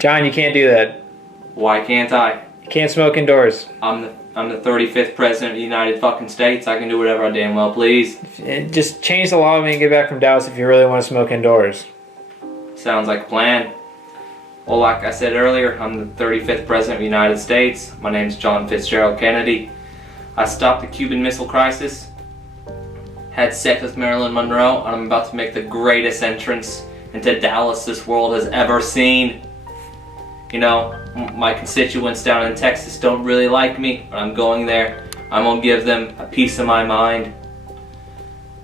John, you can't do that. Why can't I? You can't smoke indoors. I'm the 35th president of the United fucking States. I can do whatever I damn well please. Just change the law when you get back from Dallas if you really want to smoke indoors. Sounds like a plan. Well, like I said earlier, I'm the 35th president of the United States. My name's John Fitzgerald Kennedy. I stopped the Cuban Missile Crisis, had sex with Marilyn Monroe, and I'm about to make the greatest entrance into Dallas this world has ever seen. You know, my constituents down in Texas don't really like me, but I'm going there. I'm gonna give them a piece of my mind.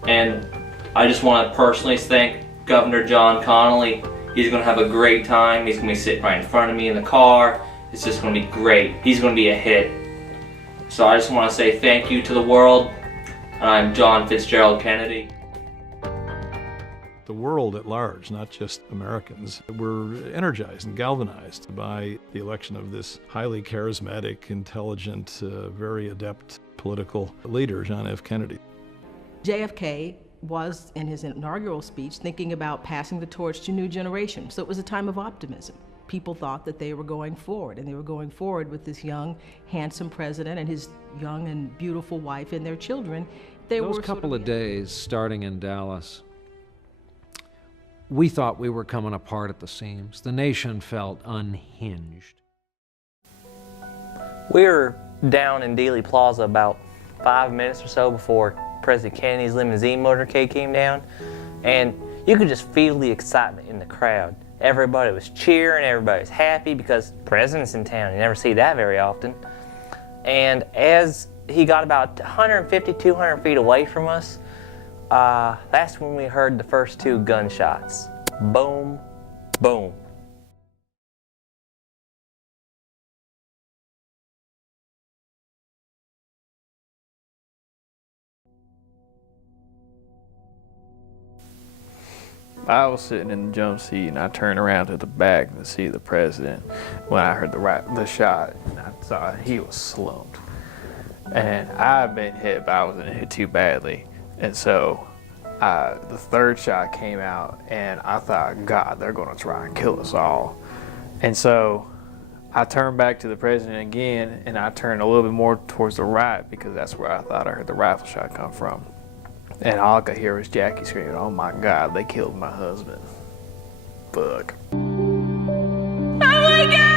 And I just want to personally thank Governor John Connolly. He's gonna have a great time. He's gonna be sitting right in front of me in the car. It's just gonna be great. He's gonna be a hit. So I just want to say thank you to the world. I'm John Fitzgerald Kennedy. The world at large, not just Americans, were energized and galvanized by the election of this highly charismatic, intelligent, very adept political leader, John F. Kennedy. JFK was, in his inaugural speech, thinking about passing the torch to new generations. So it was a time of optimism. People thought that they were going forward, and they were going forward with this young, handsome president and his young and beautiful wife and their children. Those couple of days starting in Dallas, we thought we were coming apart at the seams. The nation felt unhinged. We were down in Dealey Plaza about 5 minutes or so before President Kennedy's limousine motorcade came down, and you could just feel the excitement in the crowd. Everybody was cheering, everybody was happy because the president's in town. You never see that very often. And as he got about 150, 200 feet away from us, that's when we heard the first two gunshots. Boom, boom. I was sitting in the jump seat and I turned around to the back to see the president when I heard the shot, and I saw he was slumped. And I've been hit, but I wasn't hit too badly. And so the third shot came out and I thought, God, they're gonna try and kill us all. And so I turned back to the president again, and I turned a little bit more towards the right because that's where I thought I heard the rifle shot come from. And all I could hear was Jackie screaming, "Oh my God, they killed my husband. Fuck." Oh my God!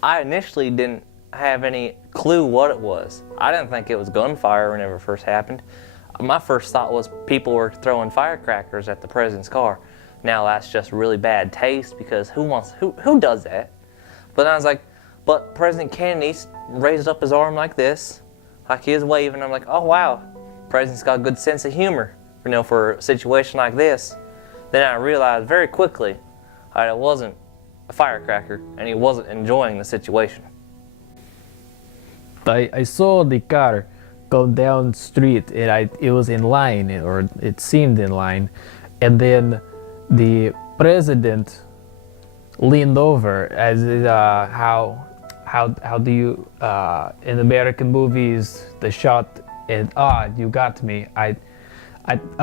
I initially didn't have any clue what it was. I didn't think it was gunfire when it first happened. My first thought was people were throwing firecrackers at the president's car. Now that's just really bad taste because who does that? But I was like, but President Kennedy raised up his arm like this, like he was waving. I'm like, oh wow, President's got a good sense of humor, you know, for a situation like this. Then I realized very quickly that it wasn't a firecracker and he wasn't enjoying the situation. I saw the car go down the street and it was in line, or it seemed in line, and then the president leaned over as how do you in American movies the shot and you got me. I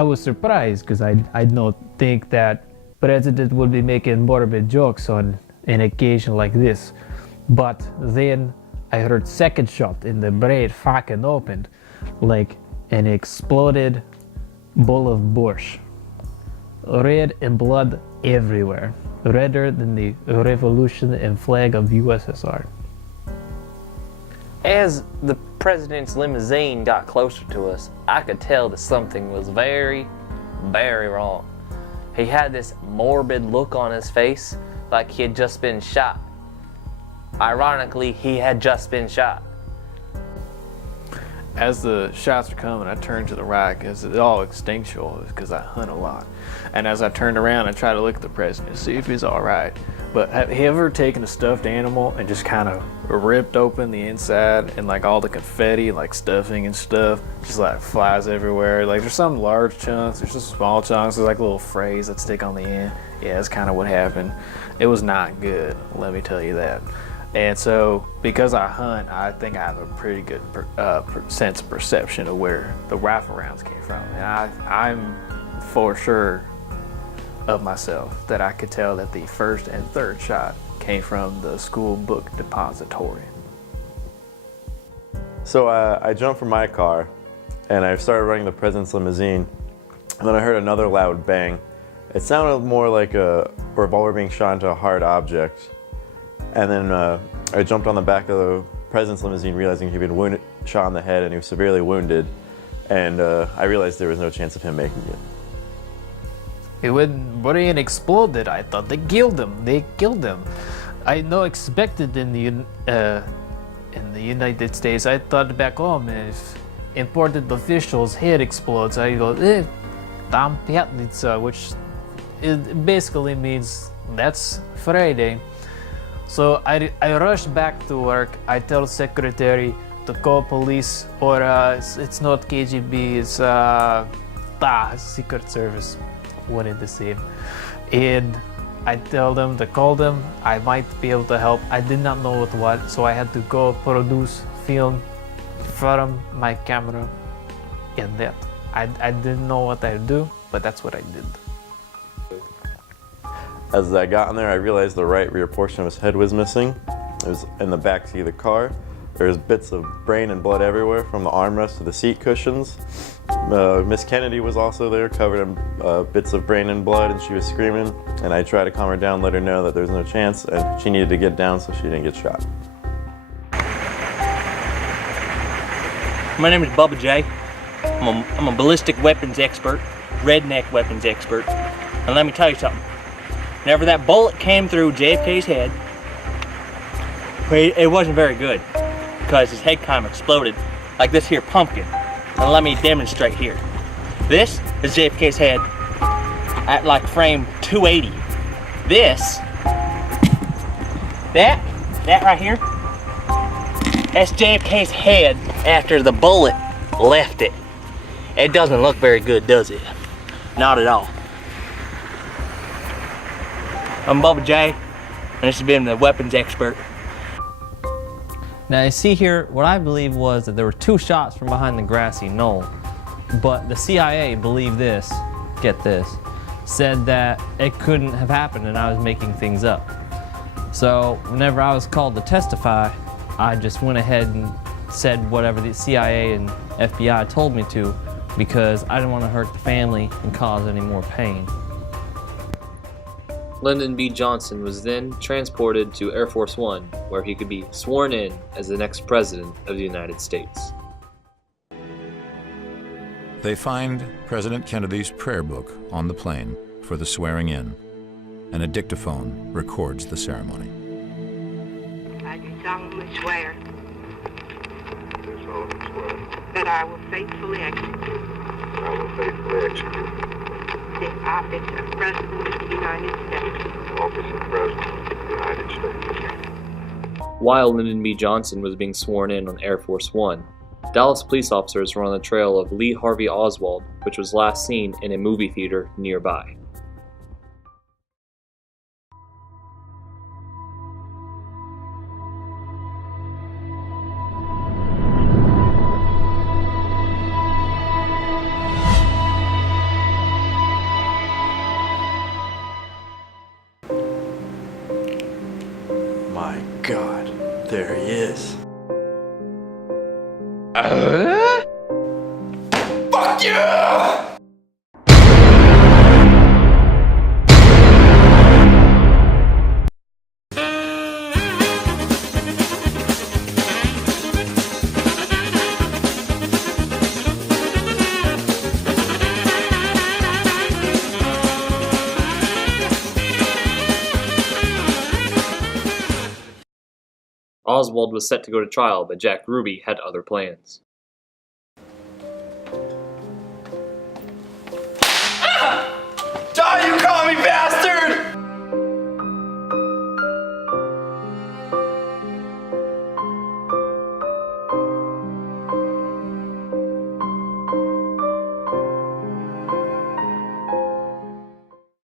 was surprised because I don't think that president would be making morbid jokes on an occasion like this. But then I heard second shot and the brain fucking opened like an exploded bowl of borscht. Red and blood everywhere, redder than the revolution and flag of USSR. As the president's limousine got closer to us, I could tell that something was very, very wrong. He had this morbid look on his face like he had just been shot. Ironically, he had just been shot. As the shots were coming, I turned to the right because it's all instinctual because I hunt a lot. And as I turned around, I tried to look at the president to see if he's all right. But have you ever taken a stuffed animal and just kind of ripped open the inside and like all the confetti, like stuffing and stuff, just like flies everywhere? Like there's some large chunks, there's some small chunks, there's like little frays that stick on the end. Yeah, that's kind of what happened. It was not good, let me tell you that. And so, because I hunt, I think I have a pretty good sense of perception of where the rifle rounds came from. And I'm for sure of myself that I could tell that the first and third shot came from the school book depository. So I jumped from my car and I started running the president's limousine, and then I heard another loud bang. It sounded more like a revolver being shot into a hard object. And then I jumped on the back of the president's limousine, realizing he'd been shot in the head and he was severely wounded. And I realized there was no chance of him making it. When it exploded, I thought they killed him. They killed him. I know expected in the United States. I thought back home, if important official's head explodes, I go, tam pятница, which it basically means that's Friday. So I rush back to work. I tell secretary to call police, or it's not KGB, it's Secret Service, one and the same. And I tell them to call them. I might be able to help. I did not know what, so I had to go produce film from my camera in that. I didn't know what I'd do, but that's what I did. As I got in there, I realized the right rear portion of his head was missing. It was in the back seat of the car. There was bits of brain and blood everywhere from the armrest to the seat cushions. Miss Kennedy was also there, covered in bits of brain and blood, and she was screaming. And I tried to calm her down, let her know that there was no chance, and she needed to get down so she didn't get shot. My name is Bubba J. I'm a ballistic weapons expert, redneck weapons expert. And let me tell you something. Whenever that bullet came through JFK's head, it wasn't very good, because his head kind of exploded like this here pumpkin. And let me demonstrate here. This is JFK's head at like frame 280. This, that right here, that's JFK's head after the bullet left it. It doesn't look very good, does it? Not at all. I'm Bubba J, and this has been the weapons expert. Now you see here, what I believe was that there were 2 shots from behind the grassy knoll, but the CIA believed this, get this, said that it couldn't have happened and I was making things up. So whenever I was called to testify, I just went ahead and said whatever the CIA and FBI told me to, because I didn't want to hurt the family and cause any more pain. Lyndon B. Johnson was then transported to Air Force One, where he could be sworn in as the next President of the United States. They find President Kennedy's prayer book on the plane for the swearing in, and a dictaphone records the ceremony. I do solemnly swear that I will faithfully execute the office of President of the United States. While Lyndon B. Johnson was being sworn in on Air Force One, Dallas police officers were on the trail of Lee Harvey Oswald, which was last seen in a movie theater nearby. My God, there he is. Fuck you! Oswald was set to go to trial, but Jack Ruby had other plans.